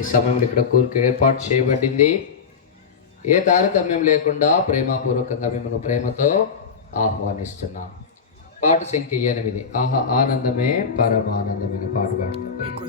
ఈ సమయంలో ఇక్కడ కూరికి ఏర్పాటు చేయబడింది. ఏ తారతమ్యం లేకుండా ప్రేమపూర్వకంగా మిమ్మల్ని ప్రేమతో ఆహ్వానిస్తున్నాం. పాట సంఖ్య ఎనిమిది. ఆహా ఆనందమే పరమానందమైన పాట పాడుతుంది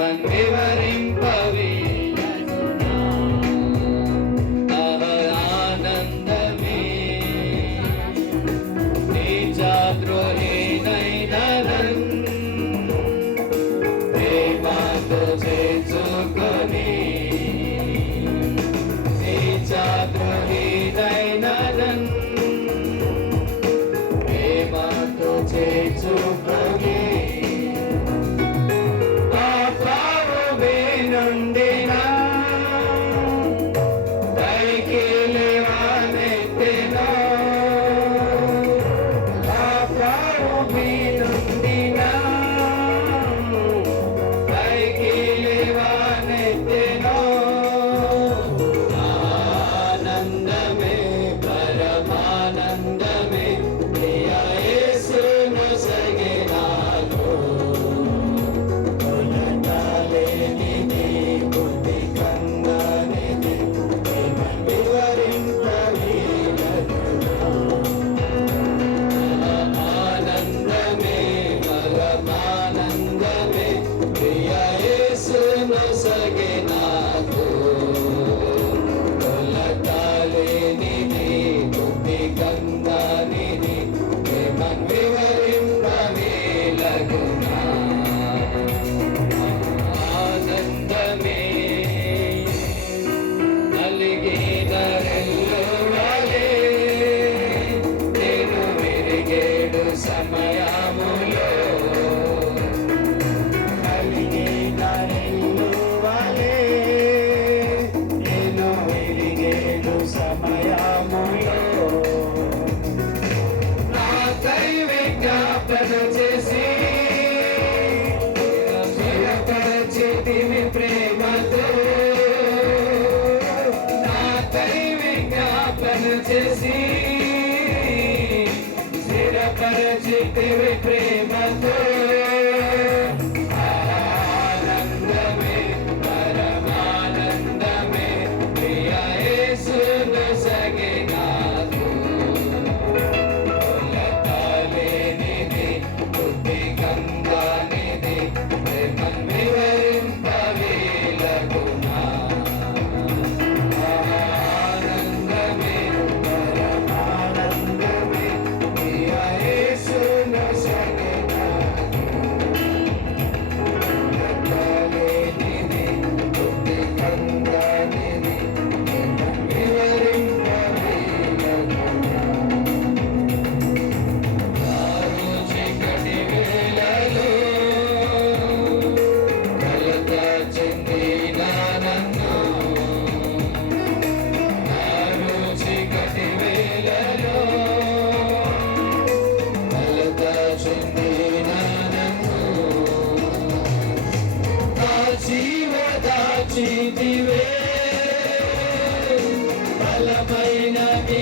மகிமன் விவரிம்பவே ஆனந்தமே நீ ஜாத்ரோஹே நைனரன் தேவாந்தோ Spirit pray. ఇచ్చితివే బలమైన మీ